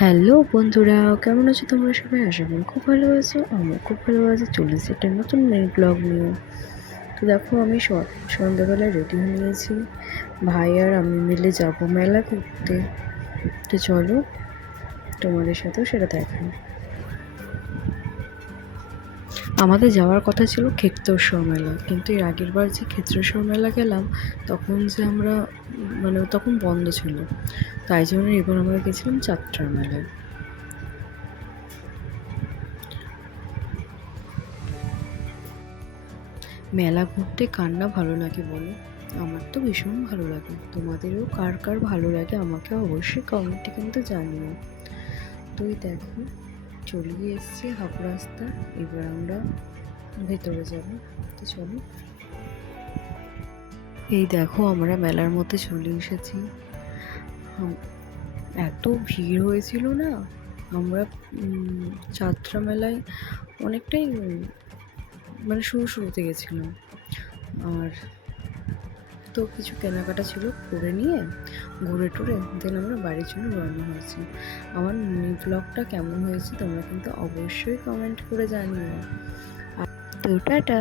Hello বন্ধুরা, কেমন আছো তোমরা সবাই? আশা করি খুব ভালো আছো। আমিও খুব ভালো আছি। চলে এসেছি একটা নতুন মিনি ব্লগ নিয়ে। তো দেখো, আমি সন্ধ্যাবেলায় রেডি হয়ে নিয়েছি। ভাই আর আমি মিলে যাব মেলা ঘুরতে। তো চলো, তোমাদের সাথেও সেটা দেখাই। আমাদের যাওয়ার কথা ছিল ক্ষেত্রসর মেলা, কিন্তু এর আগের বার যে ক্ষেত্রসর মেলা গেলাম, তখন যে আমরা তখন বন্ধ ছিল। তাই জন্য এবার আমরা গেছিলাম যাত্রার মেলায়। মেলা ঘুরতে কার না ভালো লাগে বলো? আমার তো ভীষণ ভালো লাগে। তোমাদেরও কার কার ভালো লাগে আমাকে অবশ্যই কমেন্টে কিন্তু জানিও। তুই দেখো, চলে এসছি হাফ রাস্তা। এবার আমরা ভেতরে যাব। তো চলো। এই দেখো, আমরা মেলার মধ্যে চলে এসেছি। এত ভিড় হয়েছিল না। আমরা যাত্রা মেলায় অনেকটাই শুরুতে গেছিলাম। আর তো কিছু কেনাকাটা ছিল, করে নিয়ে ঘুরে টুরে দেন আমরা বাড়ির জন্য রওনা হয়েছি। আমার মিনি ব্লগটা কেমন হয়েছে তোমরা কিন্তু অবশ্যই কমেন্ট করে জানিও। আর তো টাটা।